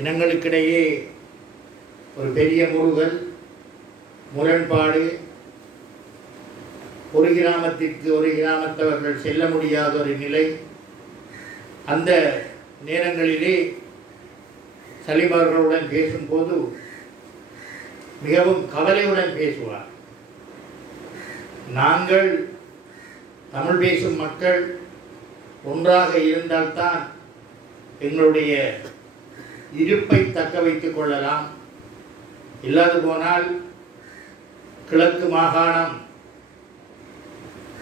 இனங்களுக்கிடையே ஒரு பெரிய முரண்பாடு, ஒரு கிராமத்திற்கு ஒரு கிராமத்தவர்கள் செல்ல முடியாத ஒரு நிலை. அந்த நேரங்களிலே சலீம் அவர்களுடன் பேசும்போது மிகவும் கவலையுடன் பேசுவார். நாங்கள் தமிழ் பேசும் மக்கள் ஒன்றாக இருந்தால்தான் எங்களுடைய இருப்பை தக்க வைத்துக் கொள்ளலாம். இல்லாது போனால் கிழக்கு மாகாணம்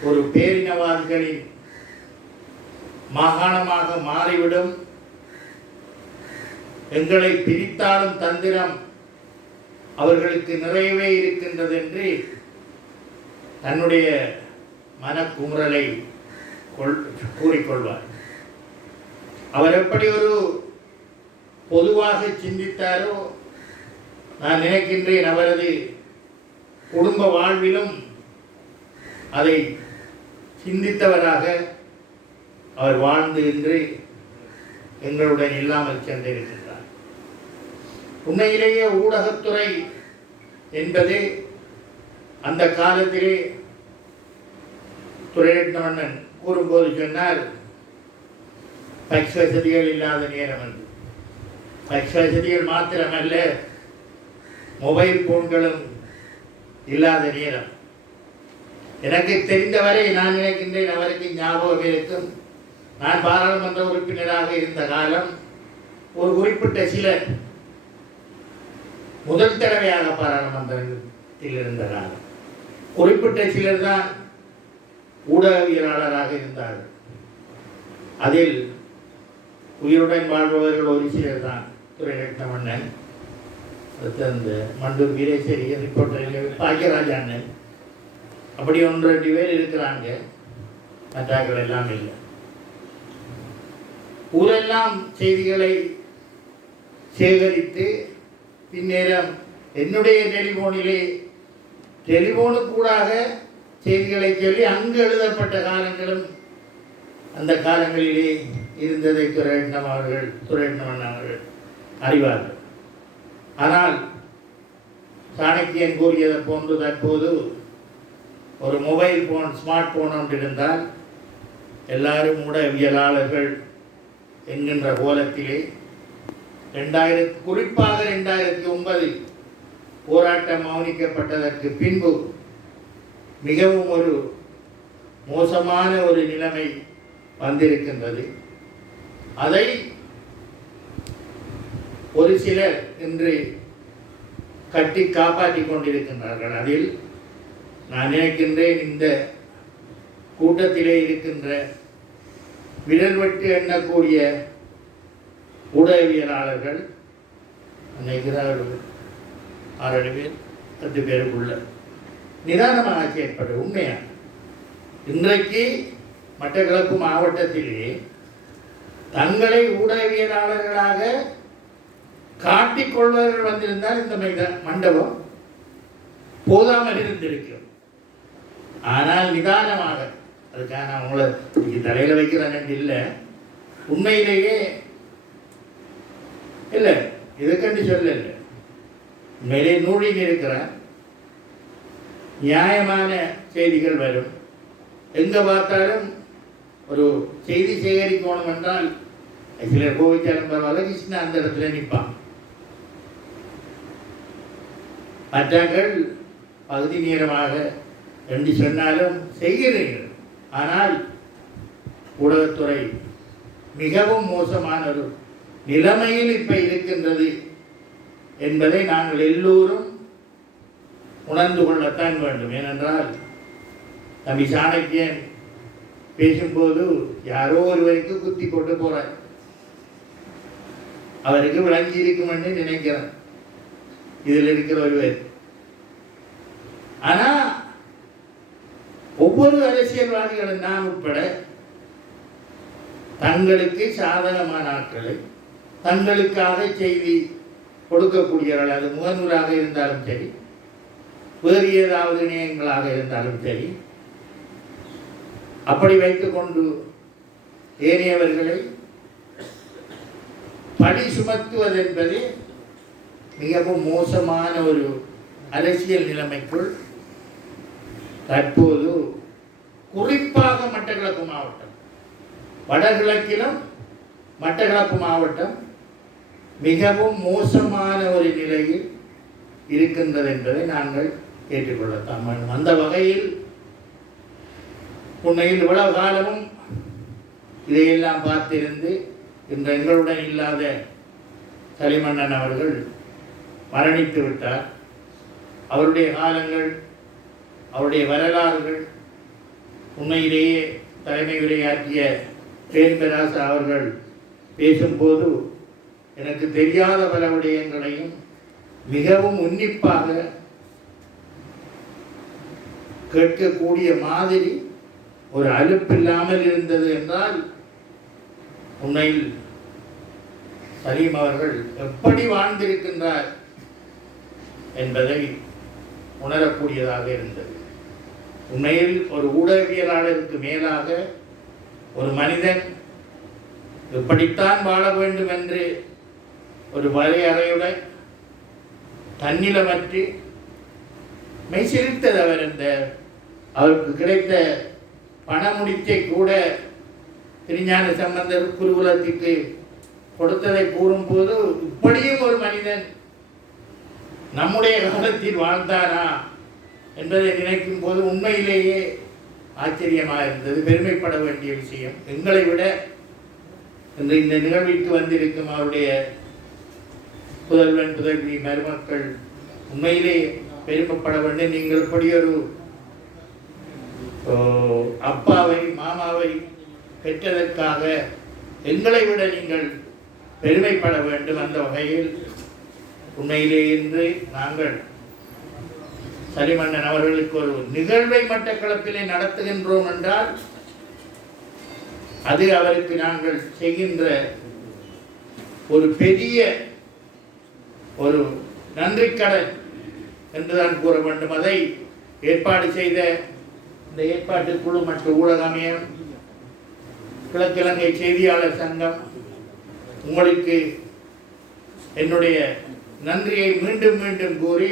ஒரு பேரினவாதிகளின் மாகாணமாக மாறிவிடும். எங்களை பிரித்தாலும் தந்திரம் அவர்களுக்கு நிறையவே இருக்கின்றது என்று தன்னுடைய மனக்குமுறலை கூறிக்கொள்வார். அவர் எப்படி ஒரு பொதுவாக சிந்தித்தாரோ நான் நினைக்கின்றேன், அவரது குடும்ப வாழ்விலும் அதை சிந்தித்தவராக அவர் வாழ்ந்து இன்று எங்களுடன் இல்லாமல் சென்றிருக்கின்றார். உண்மையிலேயே ஊடகத்துறை என்பது அந்த காலத்திலே துரைரட்னமன்னன் கூறும்போது சொன்னார், பக்ஸ் வசதிகள் இல்லாத நேரம் என்று. பக்ஸ் வசதிகள் மாத்திரமல்ல, மொபைல் போன்களும் இல்லாத நேரம். எனக்கு தெரிந்தவரை நான் நினைக்கின்றேன், அவருக்கு ஞாபகம் இருக்கும், நான் பாராளுமன்ற உறுப்பினராக இருந்த காலம் ஒரு குறிப்பிட்ட சிலர் முதல் தடவையாக பாராளுமன்றத்தில் இருந்த காலம் குறிப்பிட்ட சிலர் தான் ஊடகவியலாளராக இருந்தார்கள். அதில் உயிருடன் வாழ்பவர்கள் ஒரு சிலர் தான். துரைரட்னமன்னன், அந்த மண்டூர் வீரேஸ்வரி ரிப்போர்ட்டர் பாக்கியராஜ் அண்ணன், அப்படி 1-2 பேர் இருக்கிறாங்க. மற்றாக்கள் எல்லாம் இல்லை. ஊரெல்லாம் செய்திகளை சேகரித்து பின்னேரம் என்னுடைய டெலிபோனுக்கூடாக செய்திகளை சொல்லி அங்கு எழுதப்பட்ட காலங்களும் அந்த காலங்களிலே இருந்ததை துரைரட்னமன்னன் அவர்கள் அறிவார்கள். ஆனால் சாணக்கியன் கூறியதை போன்று தற்போது ஒரு மொபைல் போன், ஸ்மார்ட் போன் ஒன்று இருந்தால் எல்லாரும் ஊடகவியலாளர்கள் என்கின்ற கோலத்திலே குறிப்பாக 2009 போராட்டம் மௌனிக்கப்பட்டதற்கு பின்பு மிகவும் ஒரு மோசமான ஒரு நிலைமை வந்திருக்கின்றது. அதை ஒரு சிலர் இன்று கட்டி காப்பாற்றிக் கொண்டிருக்கின்றார்கள். அதில் நான் நினைக்கின்றேன், இந்த கூட்டத்திலே இருக்கின்ற விரல் வெட்டு எண்ணக்கூடிய ஊடகவியலாளர்கள் நினைக்கிறார்கள் 6 பேர் 10 பேருக்குள்ள நிதானமாக செயற்பட. உண்மையாக இன்றைக்கு மட்டக்களப்பு மாவட்டத்திலே தங்களை ஊடகவியலாளர்களாக காட்டிக்கொள்வர்கள் வந்திருந்தால் இந்த மண்டபம் போதாமல் இருந்திருக்கும். ஆனால் நிதானமாக, அதுக்காக நான் உங்களை தலையில் வைக்கிறேன் இல்லை, உண்மையிலேயே இல்லை, இதுக்கண்டு சொல்ல இல்லை, உண்மையிலே நூலில் இருக்கிறேன். நியாயமான செய்திகள் வரும். எங்கே பார்த்தாலும் ஒரு செய்தி சேகரிக்கணும் என்றால் சிலர் கோவிச்சாலும் பரவாயில்ல, கிருஷ்ணா அந்த இடத்துல நிற்பான். மற்றவர்கள் பகுதி நேரமாக என்று சொன்னாலும் செய்கிறீர்கள். ஆனால் ஊடகத்துறை மிகவும் மோசமான ஒரு நிலைமையில் இப்போ இருக்கின்றது என்பதை நாங்கள் எல்லோரும் உணர்ந்து கொள்ளத்தான் வேண்டும். ஏனென்றால் தம்பி சாணக்கியன் பேசும்போது யாரோ ஒருவருக்கு குத்தி கொண்டு போறார். அவருக்கு விளங்கி இருக்கும் என்று நினைக்கிறேன் இதில் இருக்கிற ஒருவர். ஆனா ஒவ்வொரு அரசியல்வாதிகளும் நான் உட்பட தங்களுக்கு சாதகமான ஆட்களை தங்களுக்காக செய்தி கொடுக்கக்கூடியவர்கள், அது முகநூலாக இருந்தாலும் சரி, வேறு ஏதாவது இணையங்களாக இருந்தாலும் சரி, அப்படி வைத்துக்கொண்டு ஏனையவர்களை பழி சுமத்துவது என்பது மிகவும் மோசமான ஒரு அரசியல் நிலைமைக்குள் தற்போது குறிப்பாக மட்டக்களப்பு மாவட்டம், வடகிழக்கிலும் மட்டக்களப்பு மாவட்டம் மிகவும் மோசமான ஒரு நிலையில் இருக்கின்றது என்பதை நாங்கள் ஏற்றுக்கொள்ளத்தான் வேண்டும். அந்த வகையில் உண்மையில் இவ்வளவு காலமும் இதையெல்லாம் பார்த்திருந்து இன்று எங்களுடன் இல்லாத சலிமன்னன் அவர்கள் மரணித்து விட்டார். அவருடைய காலங்கள், அவருடைய வரலாறுகள் உண்மையிலேயே தலைமை உரையாற்றிய பேன்பராசா அவர்கள் பேசும்போது எனக்கு தெரியாத பல விடயங்களையும் மிகவும் உன்னிப்பாக கேட்கக்கூடிய மாதிரி ஒரு அலுப்பில்லாமல் இருந்தது என்றால் உண்மையில் சலீம் அவர்கள் எப்படி வாழ்ந்திருக்கின்றார் என்பதை உணரக்கூடியதாக இருந்தது. உண்மையில் ஒரு ஊடகவியலாளருக்கு மேலாக ஒரு மனிதன் எப்படித்தான் வாழ வேண்டும் என்று ஒரு வரையறையுடன் தன்னிலமற்றி மெய்சிலிர்த்தது அவர். இந்த அவருக்கு கிடைத்த பணமுடிச்சை கூட திருஞான சம்பந்தர் குருகுலத்திற்கு கொடுத்ததை கூறும்போது இப்படியும் ஒரு மனிதன் நம்முடைய காலத்தில் வாழ்ந்தாரா என்பதை நினைக்கும் போது உண்மையிலேயே ஆச்சரியமாக இருந்தது. பெருமைப்பட வேண்டிய விஷயம். எங்களை விட இந்த நிகழ்விற்கு வந்திருக்கும் அவருடைய புதல்வன் புதல்வி மருமக்கள் உண்மையிலே பெருமைப்பட வேண்டும். நீங்கள் இப்படி ஒரு அப்பாவை மாமாவை பெற்றதற்காக எங்களை விட நீங்கள் பெருமைப்பட வேண்டும். அந்த வகையில் உண்மையிலே இன்று நாங்கள் சலிமன்னன் அவர்களுக்கு ஒரு நிகழ்வை மட்டக்களப்பிலே நடத்துகின்றோம் என்றால் அது அவருக்கு நாங்கள் செய்கின்ற ஒரு பெரிய ஒரு நன்றிக்கடன் என்றுதான் கூற வேண்டும். அதை ஏற்பாடு செய்த இந்த ஏற்பாட்டு குழு மற்றும் ஊடகமையம், கிழக்கிழங்கை செய்தியாளர் சங்கம், உங்களுக்கு என்னுடைய நன்றியை மீண்டும் மீண்டும் கூறி